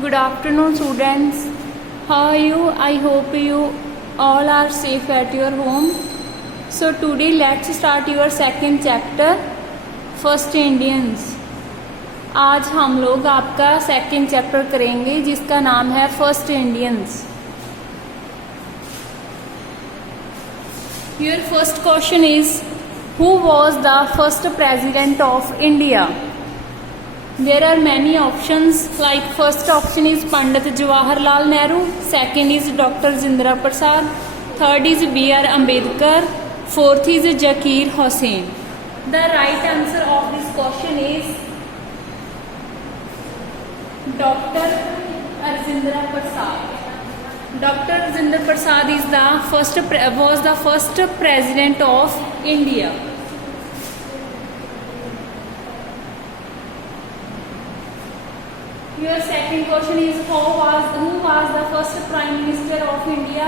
Good afternoon, students. How are you? I hope you all are safe at your home. So today let's start your second chapter, First Indians. आज हम लोग आपका second chapter करेंगे जिसका नाम है first Indians. Your first question is, who was the first president of India? There are many options, like first option is Pandit Jawaharlal Nehru, second is Dr. Rajendra Prasad, third is B.R. Ambedkar, fourth is Zakir Hussain. The right answer of this question is Dr. Rajendra Prasad. Dr. Rajendra Prasad was the first president of India. Your second question is, who was the first prime minister of India?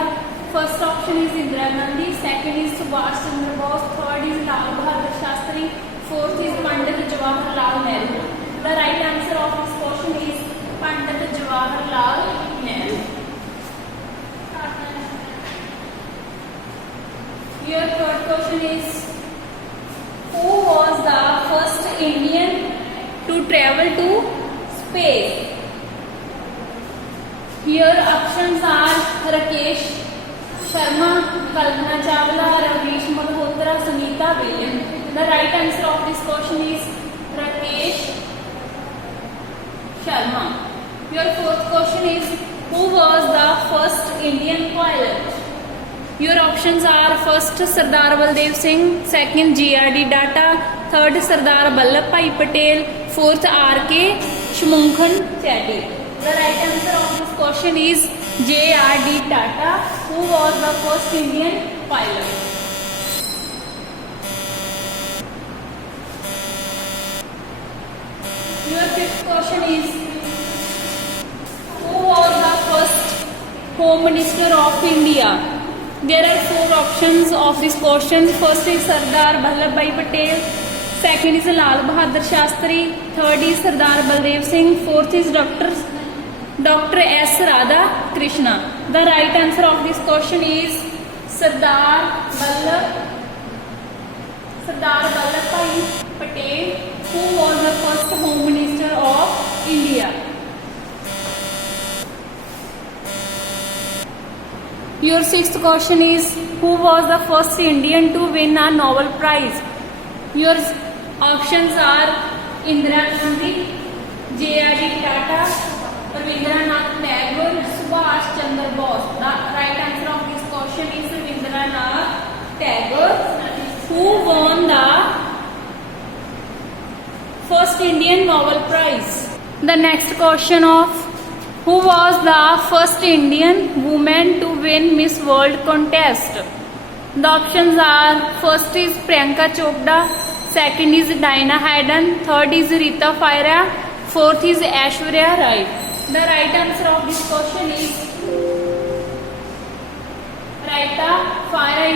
First option is Indira Gandhi, second is Subhash Chandra Bose, third is Lal Bahadur Shastri, fourth is Pandit Jawaharlal Nehru. The right answer of this question is Pandit Jawaharlal Nehru. Your third question is, who was the first Indian to travel to space? Here options are Rakesh Sharma, Kalpana Chawla, Ravish Malhotra, Sunita Williams. The right answer of this question is Rakesh Sharma. Your fourth question is, who was the first Indian pilot? Your options are first Sardar Baldev Singh, second G.R.D. Tata, third Sardar Vallabhbhai Patel, fourth R.K. Shmunkan Chetty. The right answer of this question is J.R.D. Tata, who was the first Indian pilot. Your fifth question is, who was the first Home Minister of India? There are four options of this question. First is Sardar Vallabhbhai Patel, second is Lal Bahadur Shastri, third is Sardar Baldev Singh, fourth is Dr. S. Radha Krishna. The right answer of this question is Sardar Vallabhbhai Patel, who was the first Home Minister of India. Your sixth question is, who was the first Indian to win a Nobel Prize? Your options are Indira Gandhi, J.R.D. Tata, Rabindranath Tagore, Subhash Chandra Bose. The right answer of this question is Rabindranath Tagore, who won the first Indian Nobel Prize. The next question of, who was the first Indian woman to win Miss World contest? The options are, first is Priyanka Chopra, second is Diana Hayden, third is Rita Faira, fourth is Aishwarya Rai. The right answer of this question is Rita Faira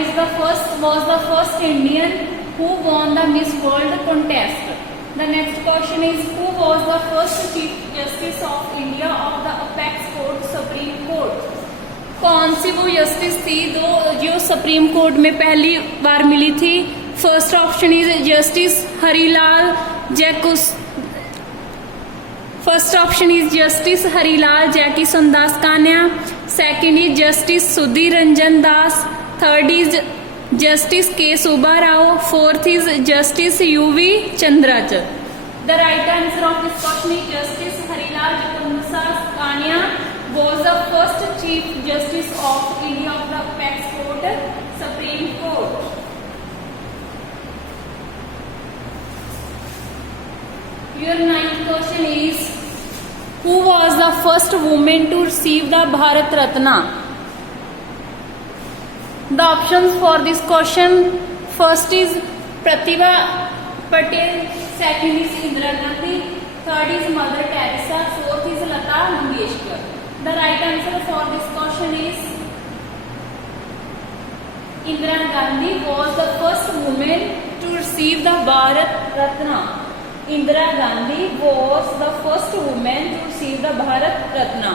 was the first Indian who won the Miss World contest. The next question is, who was the first Chief Justice of India of the Apex Court Supreme Court? कौन सी वो justice थी जो supreme court में पहली बार मिली थी? First option is justice Harilal Jekisundas Kania, second is justice Sudhir Ranjan Das, third is justice K Subba Rao, fourth is justice Y V Chandrachud. The right answer of this question is justice Harilal Jekisundas Kania was the first Chief Justice of India of the Apex Court Supreme Court. Your ninth question is, who was the first woman to receive the Bharat Ratna? The options for this question, first is Pratibha Patel, second is Indira Gandhi, third is Mother Teresa, fourth is Lata Mangeshkar. The right answer for this question is Indira Gandhi was the first woman to receive the Bharat Ratna. Indira Gandhi was the first woman to receive the Bharat Ratna.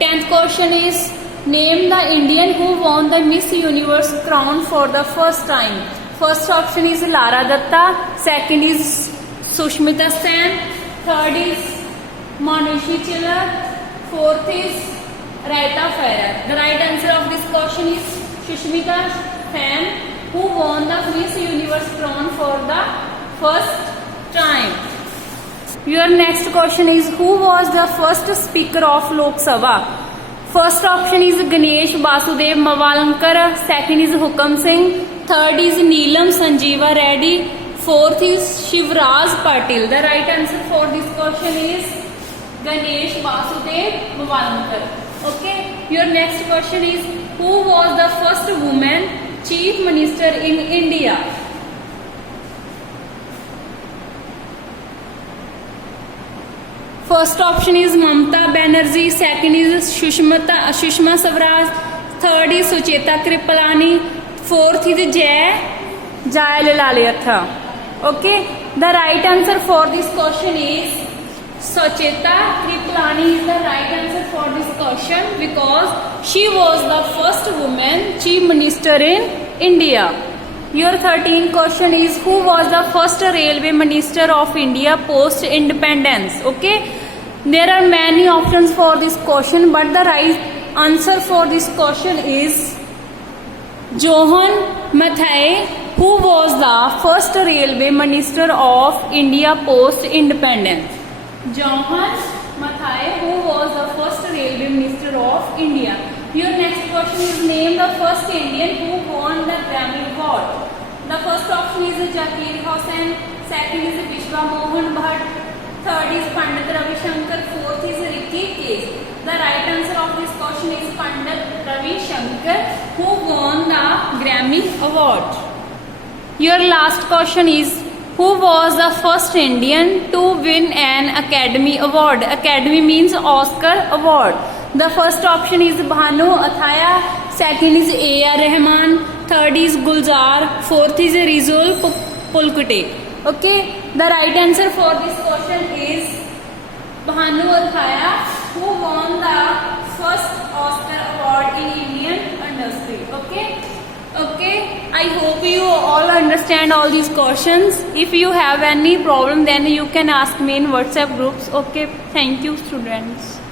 10th question is name the Indian who won the Miss Universe crown for the first time. First option is Lara Datta, second is Sushmita Sen, third is Manushi Chillar, fourth is Raita Ferrer. The right answer of this question is Sushmita Sen, who won the Miss Universe crown for the first time. Your next question is who was the first speaker of Lok Sabha? First option is Ganesh Basudev Mawalankar, second is Hukam Singh, third is Neelam Sanjeeva Reddy, fourth is Shivraj Patil. The right answer for this question is Ganesh Basudev Mawalankar. Okay, your next question is who was the first woman chief minister in India? First option is Mamata Banerjee, second is Sushma Swaraj, third is Sucheta Kripalani, fourth is Jayal Lalitha. Okay, the right answer for this question is Sucheta Kripalani is the right answer for this question because she was the first woman chief minister in India. Your 13th question is who was the first railway minister of India post independence? Okay, there are many options for this question, but the right answer for this question is Johan Mathai, who was the first railway minister of India post independence. Johan Mathai, who was the first railway minister of India. Your next question is name the first Indian who won the Grammy Award. The first option is Zakir Hussain, second is Vishwa Mohan Bhatt, third is Pandit Ravi Shankar, fourth is Ricky Case. The right answer of this question is Pandit Ravi Shankar, who won the Grammy Award. Your last question is who was the first Indian to win an Academy Award? Academy means Oscar Award. The first option is Bhanu Athaya, second is A.R. Rahman, third is Gulzar, fourth is Rizul Pulkute. Okay, the right answer for this question is Bhanu Athaya, who won the first Oscar Award in Indian industry. Okay, I hope you all understand all these questions. If you have any problem, then you can ask me in WhatsApp groups. Okay, thank you, students.